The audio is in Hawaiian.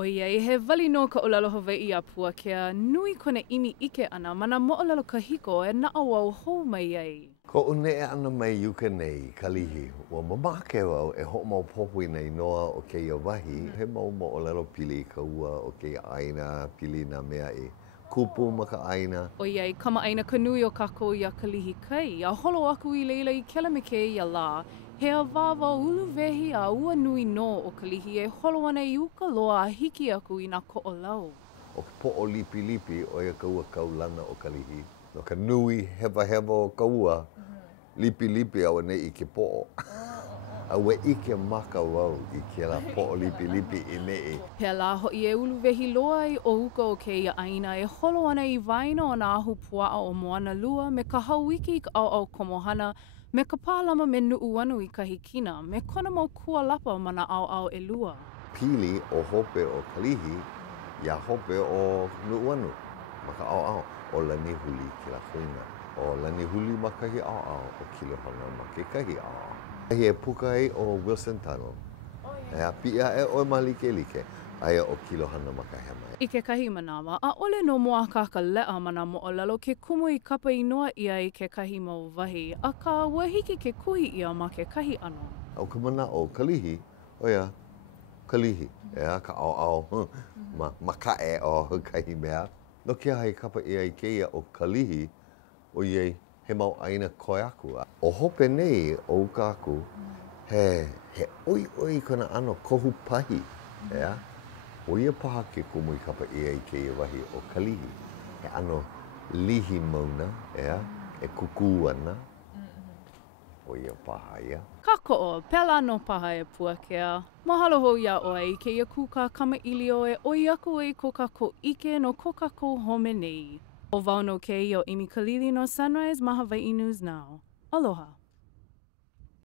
Oiei, he wali no ka ʻōlelo Hawaiʻi a pua kea nui kona imi ike ana mana moʻolelo kahiko e naʻauau hou mai ai. Ko une ana mai yuka nei, Kalihi, ua mamake wau e hoʻomaopopo nei noa o keia wahi, he mau moʻolelo pili ka ua o keia ʻaina, pili nā mea e kupu ma ka ʻaina. Oiei, kamaʻaina ka nui o kākou ia Kalihi kai, a holo aku I leila I kela me ke ia lā. He a wāwa uluwehi a ua nui no o Kalihi e holo ana I uka loa a hiki aku I nā koʻolau. O ka poʻo lipi lipi o ia ka ua kaulana o Kalihi. No ka nui hewa hewa o ka ua, lipi lipi awa nei I ke poʻo. A ua ike maka wau I ke la poʻo lipi lipi I nei. Pea la hoʻi e uluwehi loa I o uka o keia ʻaina e holo ana I waina o nā ahu puaʻa o Moana Lua me ka hauiki I ka ʻaoʻao komohana me ka pālama me nuu anu I kahi kina, me kona mau kua lapa ma nā ʻaoʻao e lua. Pili o hope o Kalihi, ia hope o nuu anu, ma ka ʻaoʻao o lani huli ki la kuina. O lani huli ma kahi ʻaoʻao o kilohana ma ke kahi ʻaoʻao. He e puka ai o Wilson Tunnel. Ea pia e oe malike like, aia o kilohana ma ka hema. I ke kahi manawa, a ole no moa ka leʻa ma nā moʻolelo ke kumu I kapa inoa ia I ke kahi mau wahi, a ka ua hiki ke kuhi ia ma ke kahi ano. Au ka mana o Kalihi, oia, Kalihi, ea ka ʻaoʻao, ma kaʻe o kahi mea. No kia hai kapa ia I keia o Kalihi, o iei he mau ʻaina koe aku. O hope nei o uka aku, he oi oi kona ano kohu pahi, ea. O ia paha ke kumu I kapa ia I keia wahi o Kalihi. He ano lihi mauna, ea, e kuku ana. O ia paha ia. Ka koʻo, pela no paha e pua kea. Mahalo hou ia oe I keia kūkā kamaʻilio e oi aku ai ko kākou ike no ko kākou home nei. O wau no keia o Imi Kalihi no Sunrise ma Hawaii News Now. Aloha.